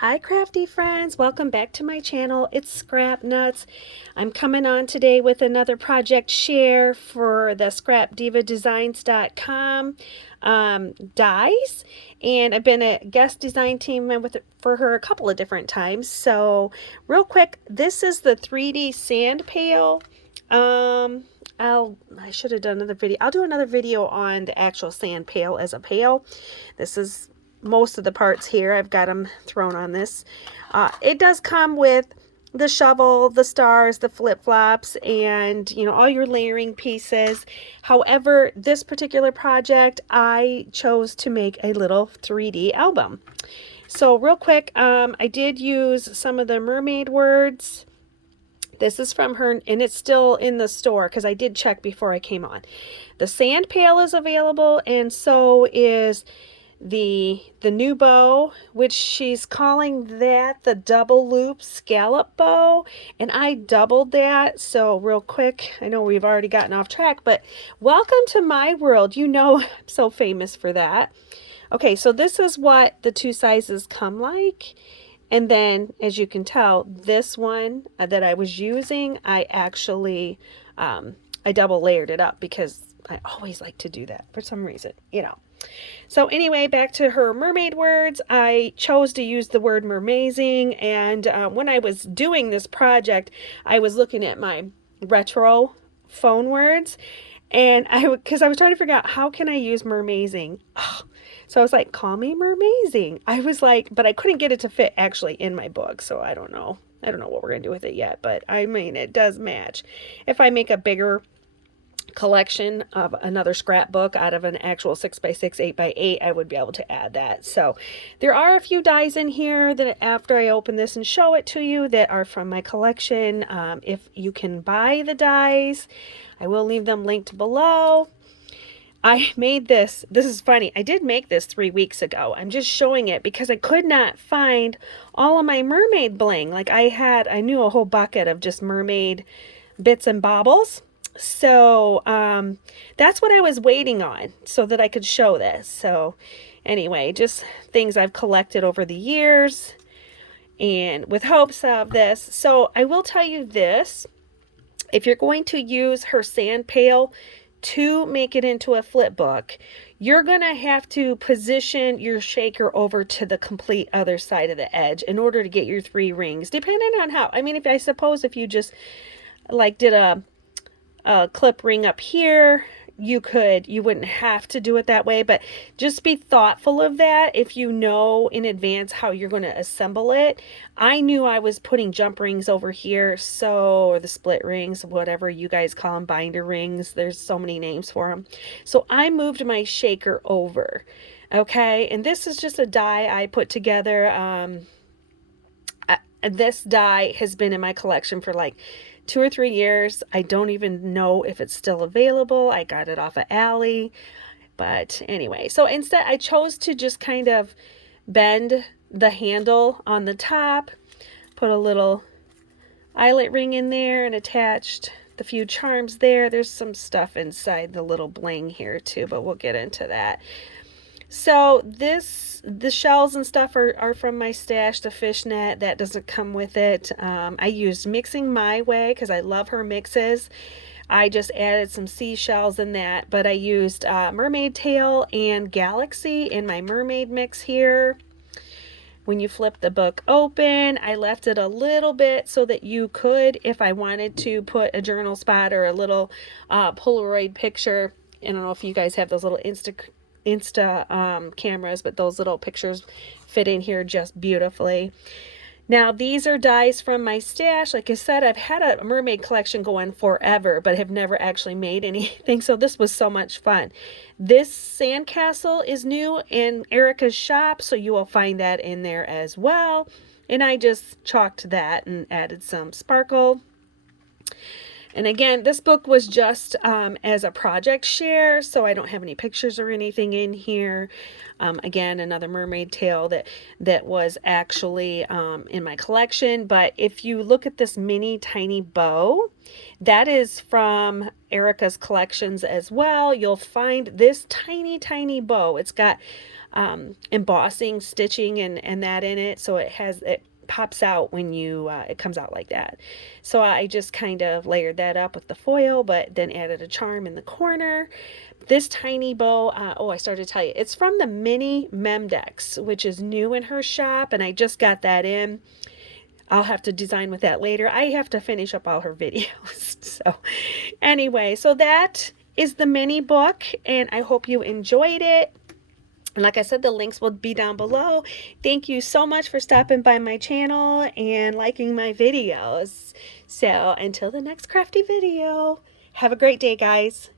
Hi crafty friends, welcome back to my channel. It's Scrap Nuts. I'm coming on today with another project share for the scrapdivadesigns.com dies, and I've been a guest design team with for her a couple of different times. So real quick, this is the 3D sand pail. I should have done another video. I'll do another video on the actual sand pail as a pail. This is most of the parts here. I've got them thrown on this. It does come with the shovel, the stars, the flip-flops, and all your layering pieces. However, this particular project, I chose to make a little 3D album. So real quick, I did use some of the Mermaid Words. This is from her, and it's still in the store because I did check before I came on. The Sand Pail is available, and so is the new bow, which she's calling that the double loop scallop bow, and I doubled that. So real quick, I know we've already gotten off track, but welcome to my world. I'm so famous for that. Okay, so this is what the two sizes come like. And then, as you can tell, this one that I was using, I actually I double layered it up because I always like to do that for some reason, So anyway, back to her Mermaid Words. I chose to use the word mermazing, and when I was doing this project, I was looking at my retro phone words, and because I was trying to figure out how can I use mermazing. Oh, so I was like, call me mermazing. I was like, but I couldn't get it to fit actually in my book, so I don't know. I don't know what we're gonna do with it yet, but I mean, it does match. If I make a bigger collection of another scrapbook out of an actual 6x6 8x8, I would be able to add that. So there are a few dies in here that after I open this and show it to you that are from my collection. If you can buy the dies, I will leave them linked below. I made this is funny, I did make this 3 weeks ago. I'm just showing it because I could not find all of my mermaid bling. Like I knew a whole bucket of just mermaid bits and baubles. So that's what I was waiting on so that I could show this. So anyway, just things I've collected over the years and with hopes of this. So I will tell you this, if you're going to use her sand pail to make it into a flip book, you're going to have to position your shaker over to the complete other side of the edge in order to get your 3 rings, depending on how. I mean, I suppose if you just like did a clip ring up here, you wouldn't have to do it that way, but just be thoughtful of that if you know in advance how you're going to assemble it. I knew I was putting jump rings over here, or the split rings, whatever you guys call them, binder rings, there's so many names for them. So I moved my shaker over. Okay, and this is just a die I put together. This die has been in my collection for like 2 or 3 years. I don't even know if it's still available. I got it off of Alley. But anyway, so instead I chose to just kind of bend the handle on the top, put a little eyelet ring in there, and attached the few charms there. There's some stuff inside the little bling here too, but we'll get into that. So the shells and stuff are from my stash. The fishnet, that doesn't come with it. I used Mixing My Way because I love her mixes. I just added some seashells in that, but I used Mermaid Tail and Galaxy in my mermaid mix here. When you flip the book open, I left it a little bit so that you could, if I wanted to, put a journal spot or a little Polaroid picture. I don't know if you guys have those little Insta cameras, but those little pictures fit in here just beautifully. Now these are dies from my stash. Like I said, I've had a mermaid collection going forever, but have never actually made anything, so this was so much fun. This sandcastle is new in Erica's shop, so you will find that in there as well, and I just chalked that and added some sparkle. And again, this book was just as a project share, so I don't have any pictures or anything in here. Again, another mermaid tail that was actually in my collection. But if you look at this mini tiny bow, that is from Erica's collections as well. You'll find this tiny bow. It's got embossing, stitching, and that in it. So it pops out when you, it comes out like that. So I just kind of layered that up with the foil, but then added a charm in the corner. This tiny bow, oh, I started to tell you, it's from the mini Memdex, which is new in her shop, and I just got that in. I'll have to design with that later. I have to finish up all her videos. So anyway, so that is the mini book, and I hope you enjoyed it. And like I said, the links will be down below. Thank you so much for stopping by my channel and liking my videos. So until the next crafty video, have a great day, guys.